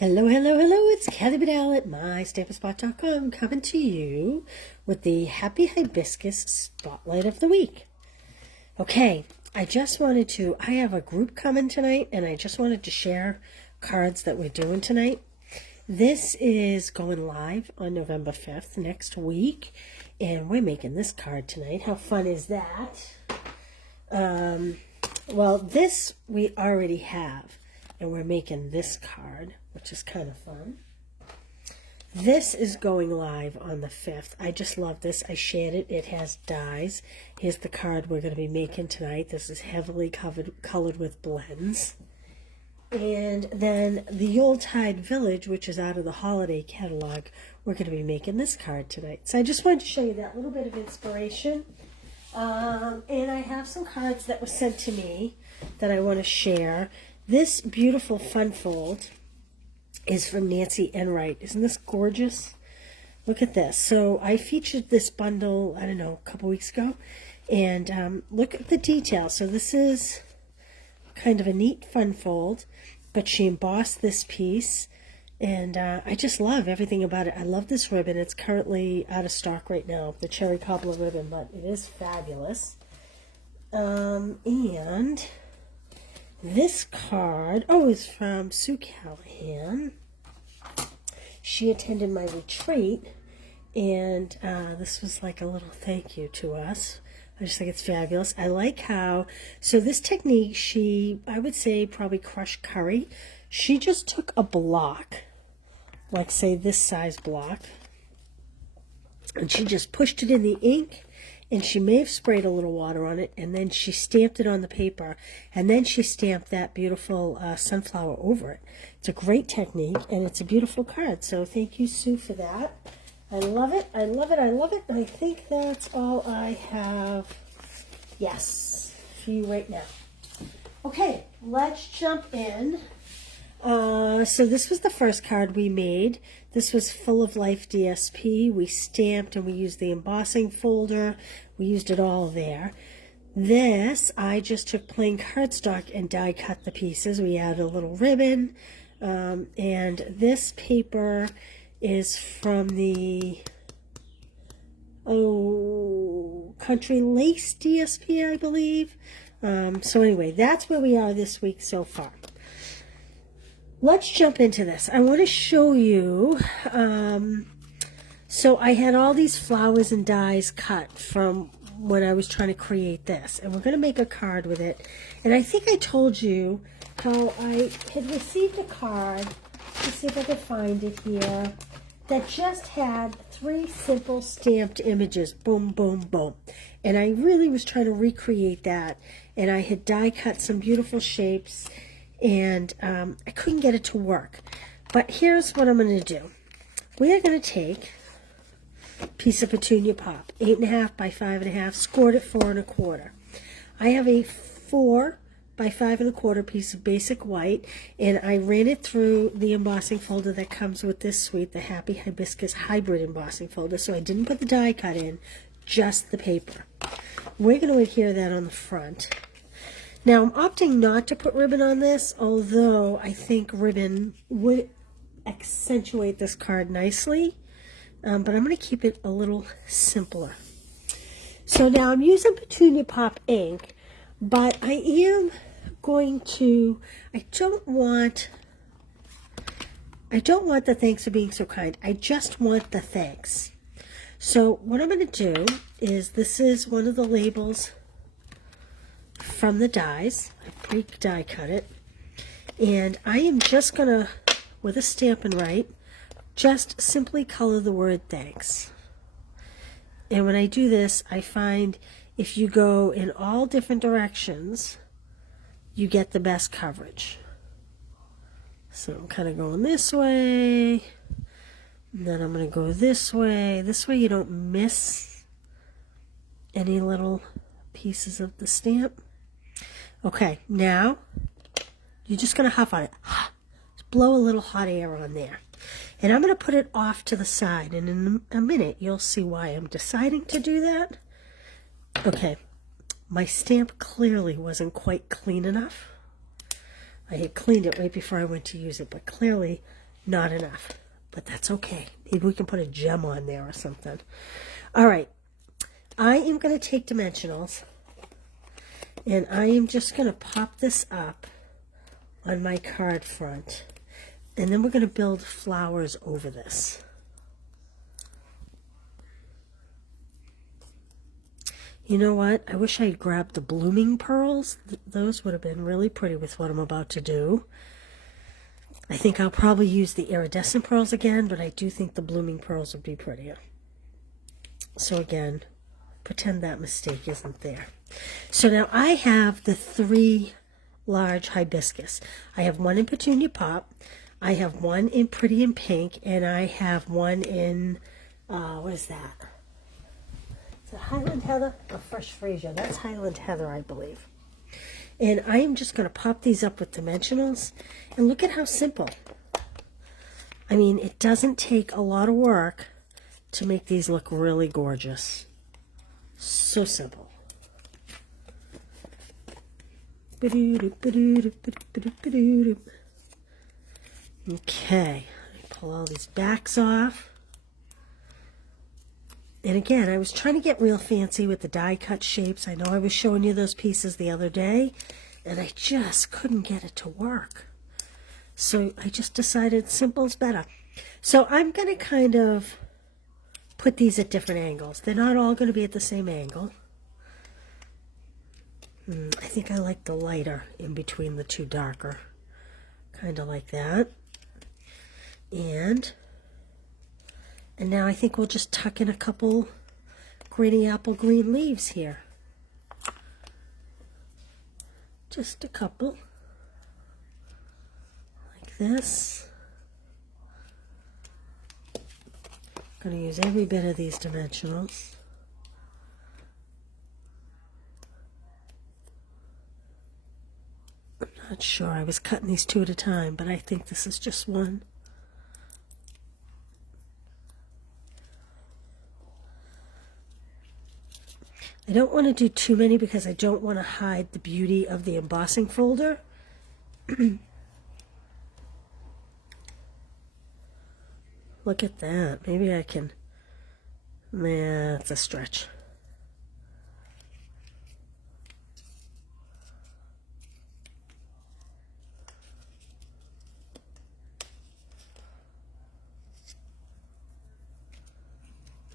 Hello, hello, hello, it's Kelly Bedell at mystampinspot.com coming to you with the Happy Hibiscus Spotlight of the Week. Okay, I have a group coming tonight and I just wanted to share cards that we're doing tonight. This is going live on November 5th next week and we're making this card tonight. How fun is that? Well, this we already have. And we're making this card, which is kind of fun. This is going live on the 5th. I just love this. I shared it. It has dies. Here's the card we're going to be making tonight. This is heavily colored with blends. And then the Yuletide Village, which is out of the holiday catalog, we're going to be making this card tonight. So I just wanted to show you that little bit of inspiration. And I have some cards that were sent to me that I want to share. This beautiful fun fold is from Nancy Enright. Isn't this gorgeous? Look at this. So I featured this bundle, I don't know, a couple weeks ago. And look at the detail. So this is kind of a neat fun fold, but she embossed this piece. And I just love everything about it. I love this ribbon. It's currently out of stock right now, the Cherry Cobbler ribbon, but it is fabulous. And this card, is from Sue Callahan. She attended my retreat, and this was like a little thank you to us. I just think it's fabulous. I like how, so this technique, I would say probably crushed curry. She just took a block, like say this size block, and she just pushed it in the ink. And she may have sprayed a little water on it, and then she stamped it on the paper, and then she stamped that beautiful sunflower over it. It's a great technique, and it's a beautiful card. So thank you, Sue, for that. I love it. I love it. I love it. And I think that's all I have, yes, for you right now. Okay, let's jump in. So this was the first card we made. This was Full of Life DSP. We stamped and we used the embossing folder. We used it all there. This, I just took plain cardstock and die cut the pieces. We added a little ribbon. And this paper is from the Country Lace DSP, I believe. So anyway, that's where we are this week so far. Let's jump into this. I want to show you, so I had all these flowers and dies cut from when I was trying to create this. And we're going to make a card with it. And I think I told you how I had received a card, let's see if I can find it here, that just had 3 simple stamped images, boom, boom, boom. And I really was trying to recreate that. And I had die cut some beautiful shapes. And I couldn't get it to work. But here's what I'm going to do. We are going to take a piece of Petunia Pop, 8.5 by 5.5, scored at 4 1/4. I have a 4 by 5 1/4 piece of basic white, and I ran it through the embossing folder that comes with this suite, the Happy Hibiscus Hybrid embossing folder. So I didn't put the die cut in, just the paper. We're going to adhere that on the front. Now, I'm opting not to put ribbon on this, although I think ribbon would accentuate this card nicely. But I'm going to keep it a little simpler. So now I'm using Petunia Pop ink, but I am going to, I don't want the thanks for being so kind. I just want the thanks. So what I'm going to do is, this is one of the labels from the dies. I pre-die cut it, and I am just gonna, with a Stampin' Right, just simply color the word thanks. And when I do this, I find if you go in all different directions, you get the best coverage. So I'm kind of going this way, and then I'm going to go this way. This way you don't miss any little pieces of the stamp. Okay, now you're just going to huff on it. Just blow a little hot air on there. And I'm going to put it off to the side. And in a minute, you'll see why I'm deciding to do that. Okay, my stamp clearly wasn't quite clean enough. I had cleaned it right before I went to use it, but clearly not enough, but that's okay. Maybe we can put a gem on there or something. All right, I am going to take dimensionals, and I am just going to pop this up on my card front, and then we're going to build flowers over this. You know what? I wish I'd grabbed the blooming pearls. Those would have been really pretty with what I'm about to do. I think I'll probably use the iridescent pearls again, but I do think the blooming pearls would be prettier. So again, pretend that mistake isn't there. So now I have the 3 large hibiscus. I have one in petunia pop, I have one in pretty in pink, and I have one in, what is that? Is it Highland Heather or Fresh Freesia? That's Highland Heather, I believe. And I am just going to pop these up with dimensionals. And look at how simple. I mean, it doesn't take a lot of work to make these look really gorgeous. So simple. Okay. Pull all these backs off. And again, I was trying to get real fancy with the die cut shapes. I know I was showing you those pieces the other day, and I just couldn't get it to work. So I just decided simple's better. So I'm going to kind of put these at different angles. They're not all going to be at the same angle. I think I like the lighter in between the 2 darker. Kind of like that. And now I think we'll just tuck in a couple granny apple green leaves here. Just a couple. Like this. I'm going to use every bit of these dimensionals. I'm not sure. I was cutting these 2 at a time, but I think this is just one. I don't want to do too many because I don't want to hide the beauty of the embossing folder. Look at that. Maybe I can... Nah, it's a stretch.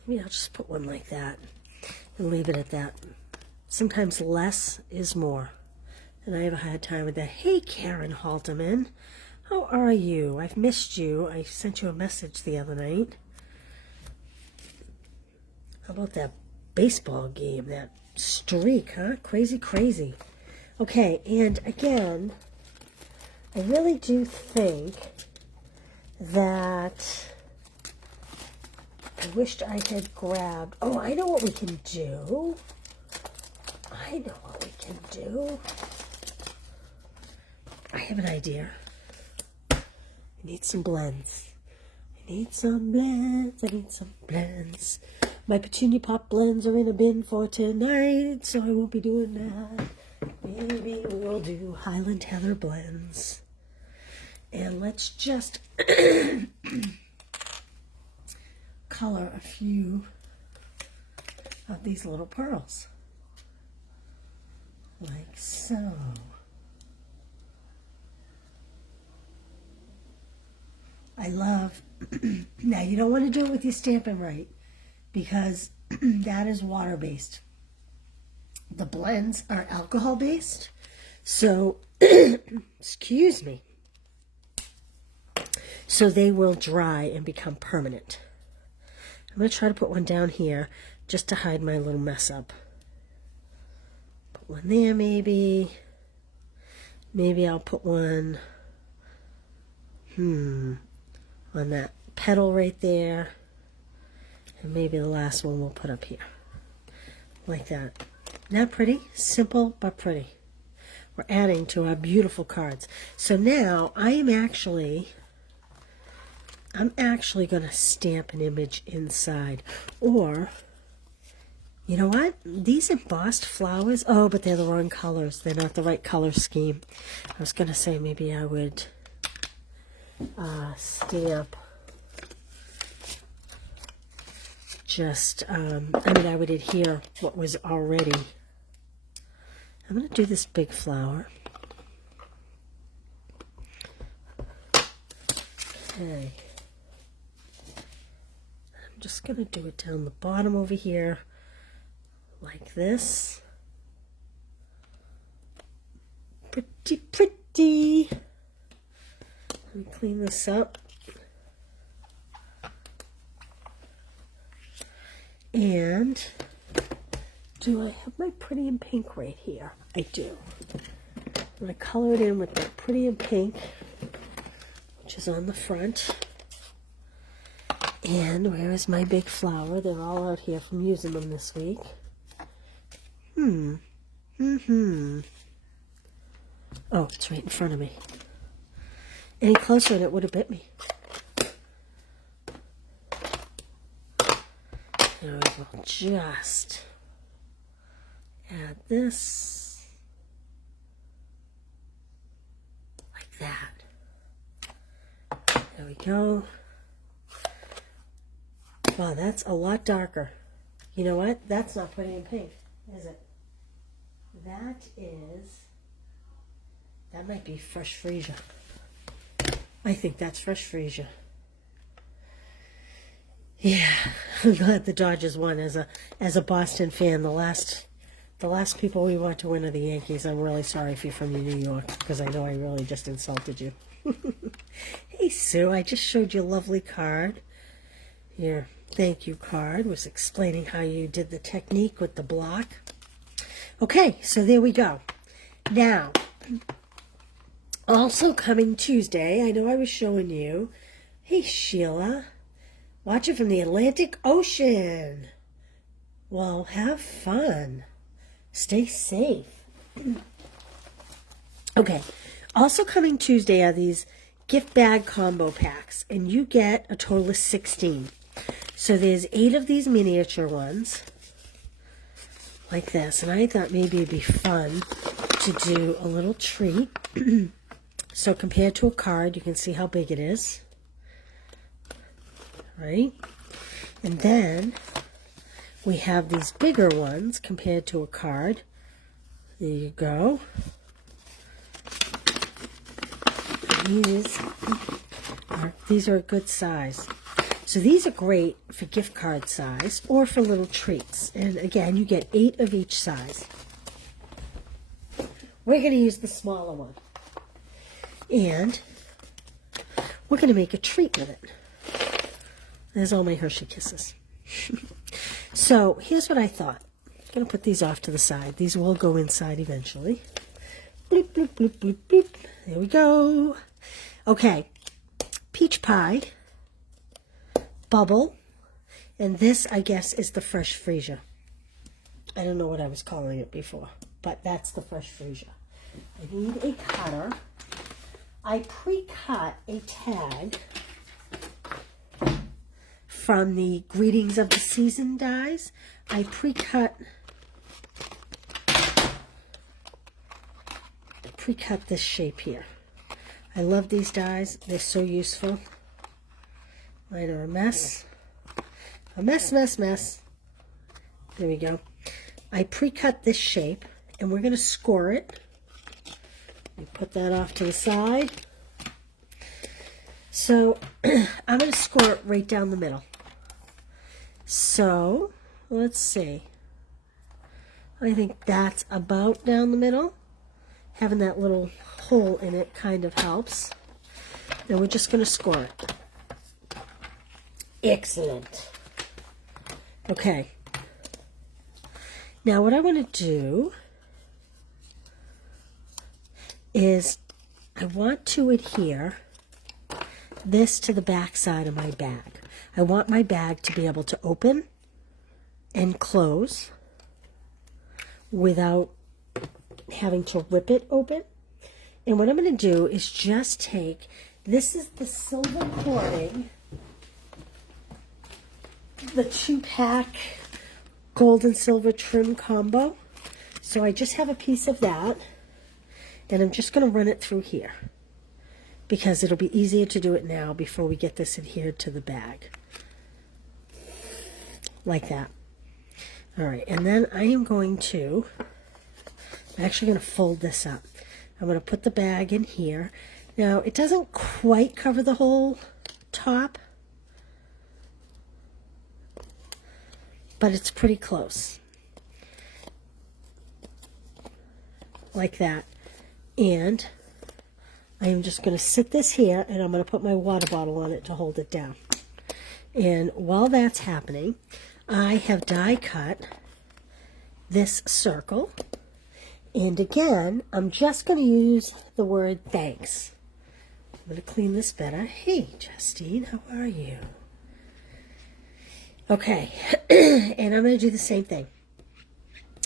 Maybe I'll just put one like that and leave it at that. Sometimes less is more. And I have a hard time with that. Hey, Karen Halterman. How are you? I've missed you. I sent you a message the other night. How about that baseball game? That streak, huh? Crazy, crazy. Okay, and again, I really do think that I wished I had grabbed... Oh, I know what we can do. I know what we can do. I have an idea. I need some blends. I need some blends. I need some blends. My Petunia Pop blends are in a bin for tonight, so I won't be doing that. Maybe we'll do Highland Heather blends. And let's just color a few of these little pearls. Like so. I love, now you don't want to do it with your Stampin' Right because that is water-based. The blends are alcohol-based, so, excuse me, so they will dry and become permanent. I'm going to try to put one down here just to hide my little mess up. Put one there maybe. Maybe I'll put one, on that petal right there. And maybe the last one we'll put up here. Like that. Not pretty? Simple but pretty. We're adding to our beautiful cards. So now I am actually going to stamp an image inside. Or, you know what? These embossed flowers, oh, but they're the wrong colors. They're not the right color scheme. I was going to say maybe I would stamp. Just, I would adhere what was already. I'm going to do this big flower. Okay. I'm just going to do it down the bottom over here, like this. Pretty, pretty. Let me clean this up. And do I have my pretty in pink right here? I do. I'm going to color it in with that pretty in pink, which is on the front. And where is my big flower? They're all out here from using them this week. Oh, it's right in front of me. Any closer and it would have bit me. There we go. Just add this like that. There we go. Wow, that's a lot darker. You know what? That's not pretty in pink, is it? That might be fresh freesia. I think that's fresh freesia. Yeah, I'm glad the Dodgers won. As a Boston fan, the last people we want to win are the Yankees. I'm really sorry if you're from New York, because I know I really just insulted you. Hey Sue, I just showed you a lovely card. Your thank you card was explaining how you did the technique with the block. Okay, so there we go. Now, also coming Tuesday, I know I was showing you. Hey Sheila. Watch it from the Atlantic Ocean. Well, have fun. Stay safe. Okay. Also coming Tuesday are these gift bag combo packs. And you get a total of 16. So there's 8 of these miniature ones. Like this. And I thought maybe it'd be fun to do a little treat. So compared to a card, you can see how big it is. Right? And then we have these bigger ones compared to a card. There you go. These are a good size. So these are great for gift card size or for little treats. And again, you get 8 of each size. We're going to use the smaller one. And we're going to make a treat with it. There's all my Hershey Kisses. So here's what I thought. I'm going to put these off to the side. These will go inside eventually. Bloop, bloop, bloop, bloop, bloop. There we go. Okay. Peach pie. Bubble. And this, I guess, is the fresh freesia. I don't know what I was calling it before, but that's the fresh freesia. I need a cutter. I pre-cut a tag from the Greetings of the Season dies. I pre-cut this shape here. I love these dies. They're so useful. Mine are a mess. A mess, mess, mess. There we go. I pre-cut this shape, and we're going to score it. We put that off to the side. So I'm going to score it right down the middle. So let's see. I think that's about down the middle. Having that little hole in it kind of helps. And we're just going to score it. Excellent. Okay. Now what I want to do is I want to adhere this to the back side of my bag. I want my bag to be able to open and close without having to rip it open. And what I'm going to do is just take, this is the silver cording, the 2-pack gold and silver trim combo. So I just have a piece of that, and I'm just going to run it through here. because it'll be easier to do it now before we get this adhered to the bag. Like that. All right, and then I am going to, I'm actually going to fold this up. I'm going to put the bag in here. Now, it doesn't quite cover the whole top, but it's pretty close. Like that. And I am just going to sit this here, and I'm going to put my water bottle on it to hold it down. And while that's happening, I have die cut this circle. And again, I'm just going to use the word thanks. I'm going to clean this better. Hey, Justine, how are you? Okay, and I'm going to do the same thing.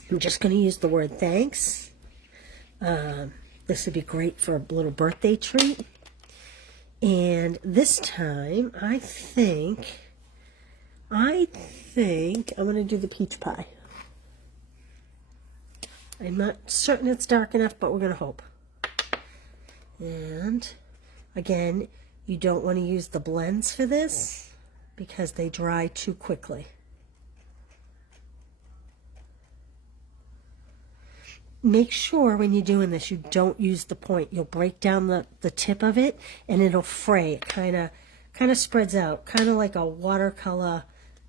I'm just going to use the word thanks. This would be great for a little birthday treat. And this time, I think I'm going to do the peach pie. I'm not certain it's dark enough, but we're going to hope. And again, you don't want to use the blends for this because they dry too quickly. Make sure when you're doing this you don't use the point. You'll break down the tip of it and it'll fray. It kind of spreads out, kind of like a watercolor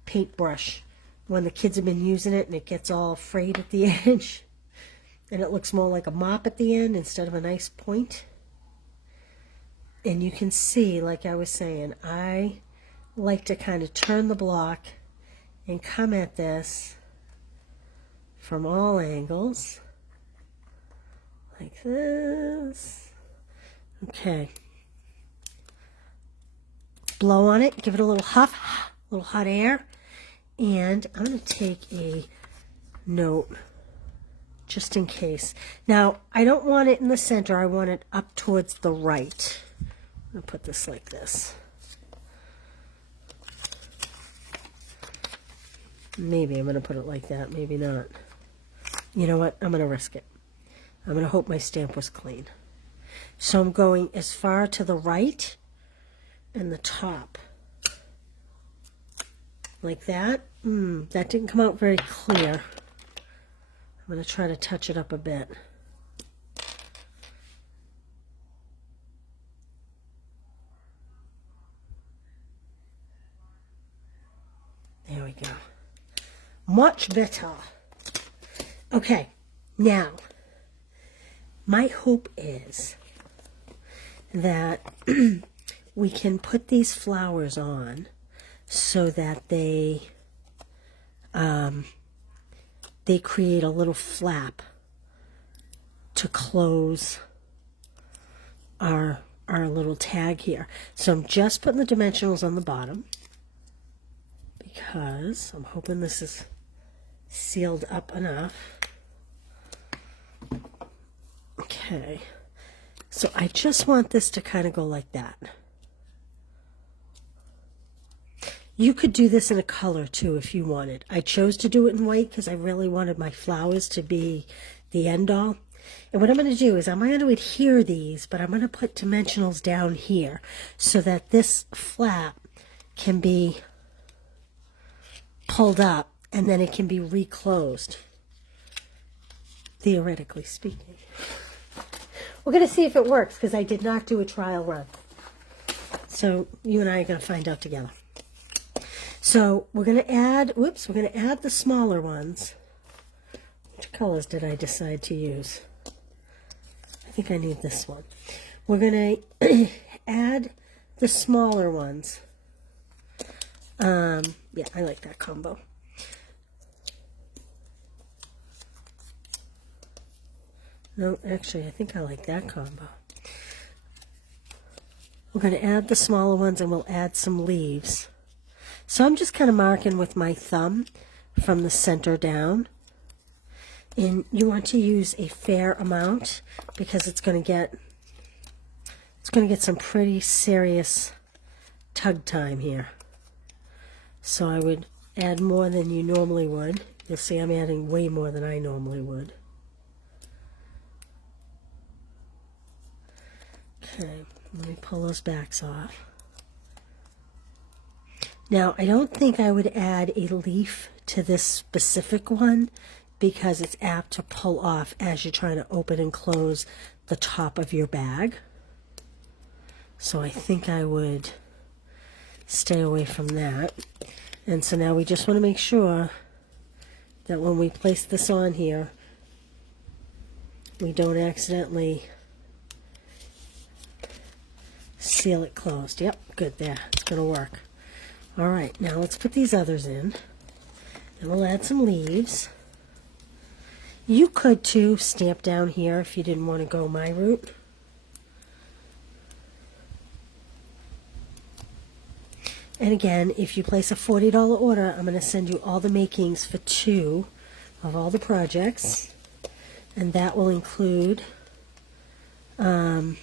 paintbrush when the kids have been using it and it gets all frayed at the edge and it looks more like a mop at the end instead of a nice point. And you can see, like I was saying, I like to kind of turn the block and come at this from all angles. Like this. Okay. Blow on it, give it a little huff, a little hot air. And I'm going to take a note just in case. Now, I don't want it in the center. I want it up towards the right. I'm going to put this like this. Maybe I'm going to put it like that. Maybe not. You know what? I'm going to risk it. I'm going to hope my stamp was clean. So I'm going as far to the right and the top. Like that. That didn't come out very clear. I'm going to try to touch it up a bit. There we go. Much better. Okay, now, my hope is that we can put these flowers on so that they create a little flap to close our little tag here. So I'm just putting the dimensionals on the bottom because I'm hoping this is sealed up enough. Okay, so I just want this to kind of go like that. You could do this in a color too if you wanted. I chose to do it in white because I really wanted my flowers to be the end all. And what I'm going to do is I'm going to adhere these, but I'm going to put dimensionals down here so that this flap can be pulled up and then it can be reclosed, theoretically speaking. We're going to see if it works because I did not do a trial run. So you and I are going to find out together. So we're going to add, we're going to add the smaller ones. Which colors did I decide to use? I think I need this one. We're going to add the smaller ones. Yeah, I like that combo. No, actually, I think I like that combo. We're going to add the smaller ones and we'll add some leaves. So I'm just kind of marking with my thumb from the center down. And you want to use a fair amount because it's going to get some pretty serious tug time here. So I would add more than you normally would. You'll see I'm adding way more than I normally would. Okay, Let me pull those backs off. Now, I don't think I would add a leaf to this specific one because it's apt to pull off as you're trying to open and close the top of your bag. So I think I would stay away from that. And so now we just want to make sure that when we place this on here, we don't accidentally seal it closed. Yep, good there. It's going to work. All right, now let's put these others in. And we'll add some leaves. You could too stamp down here if you didn't want to go my route. And again, if you place a $40 order, I'm going to send you all the makings for 2 of all the projects. And that will include 2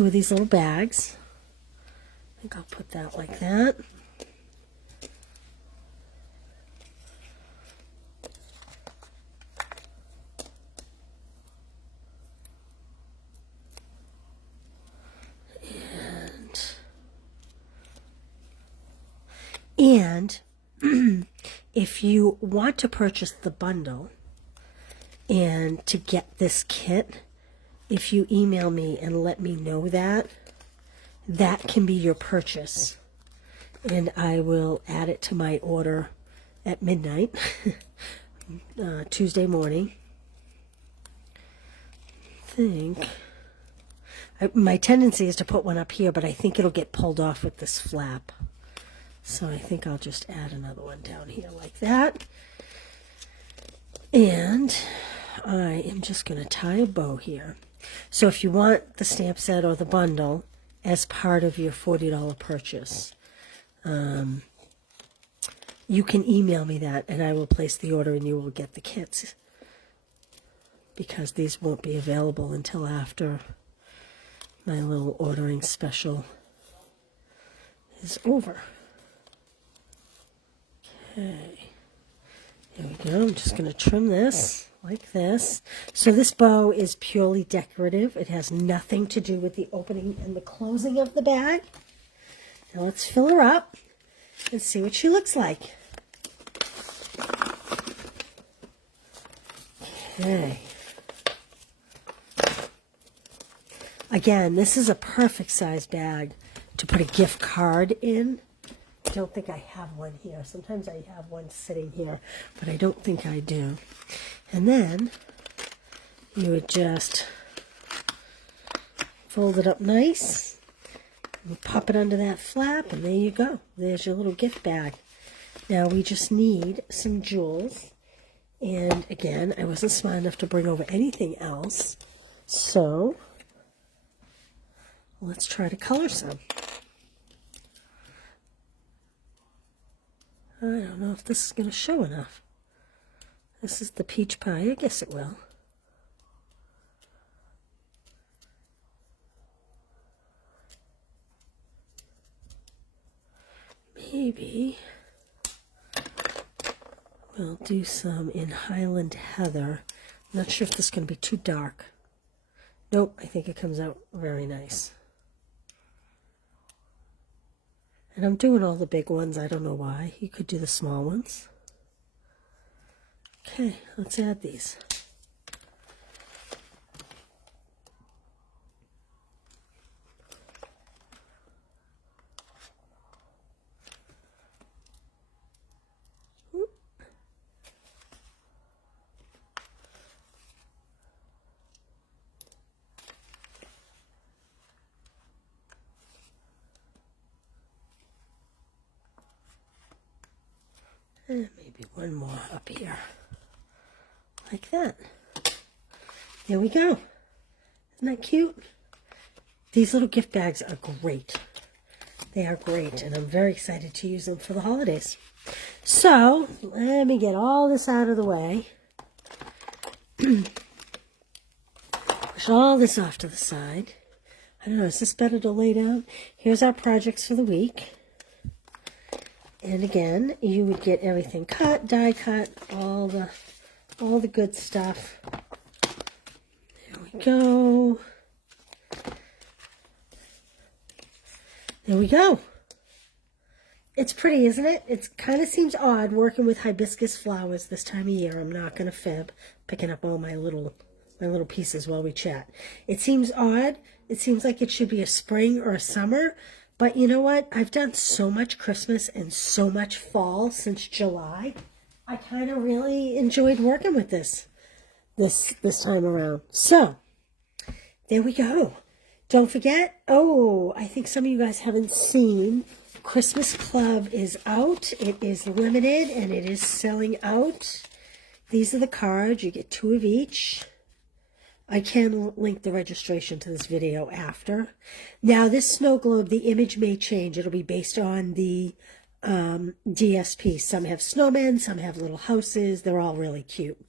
of these little bags. I think I'll put that like that. And if you want to purchase the bundle and to get this kit, if you email me and let me know that, that can be your purchase. And I will add it to my order at midnight, Tuesday morning. My tendency is to put one up here, but I think it'll get pulled off with this flap. So I think I'll just add another one down here like that. And I am just going to tie a bow here. So if you want the stamp set or the bundle as part of your $40 purchase, you can email me that and I will place the order and you will get the kits, because these won't be available until after my little ordering special is over. Okay, there we go. I'm just going to trim this like this. So this bow is purely decorative. It has nothing to do with the opening and the closing of the bag. Now let's fill her up and see what she looks like. Okay. Again, this is a perfect size bag to put a gift card in. I don't think I have one here. Sometimes I have one sitting here, but I don't think I do. And then you would just fold it up nice and pop it under that flap, and there you go. There's your little gift bag. Now we just need some jewels. And again, I wasn't smart enough to bring over anything else, so let's try to color some. I don't know if this is going to show enough. This is the peach pie. I guess it will. Maybe we'll do some in Highland Heather. I'm not sure if this is going to be too dark. Nope, I think it comes out very nice. And I'm doing all the big ones. I don't know why. You could do the small ones. Okay, let's add these. And maybe one more up here. Like that. There we go. Isn't that cute? These little gift bags are great. They are great, and I'm very excited to use them for the holidays. So, let me get all this out of the way. Push all this off to the side. I don't know, is this better to lay down? Here's our projects for the week. And again, you would get everything cut, die cut, all the good stuff. There we go. There we go. It's pretty, isn't it? It kind of seems odd working with hibiscus flowers this time of year. I'm not going to fib, picking up all my little pieces while we chat. It seems odd. It seems like it should be a spring or a summer. But you know what? I've done so much Christmas and so much fall since July. I kind of really enjoyed working with this time around. So, there we go. Don't forget, I think some of you guys haven't seen, Christmas Club is out. It is limited and it is selling out. These are the cards. You get 2 of each. I can link the registration to this video after. Now, this snow globe, the image may change. It'll be based on the DSP. Some have snowmen, some have little houses. They're all really cute.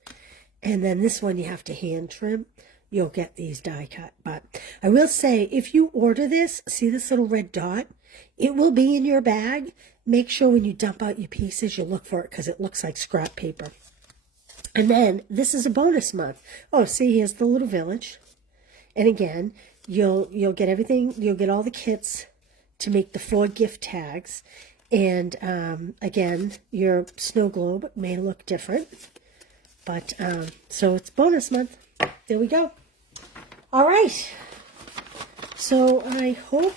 And then this one you have to hand trim. You'll get these die cut. But I will say, if you order this, see this little red dot? It will be in your bag. Make sure when you dump out your pieces, you look for it because it looks like scrap paper. And then this is a bonus month. Oh, see, here's the little village. And again, you'll get everything. You'll get all the kits to make the 4 gift tags. And again, your snow globe may look different. But so it's bonus month. There we go. All right. So I hope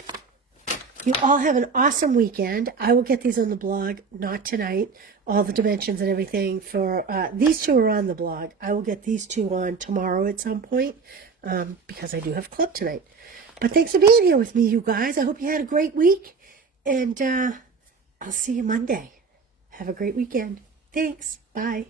you all have an awesome weekend. I will get these on the blog, not tonight. All the dimensions and everything for these 2 are on the blog. I will get these 2 on tomorrow at some point because I do have club tonight. But thanks for being here with me, you guys. I hope you had a great week. And I'll see you Monday. Have a great weekend. Thanks. Bye.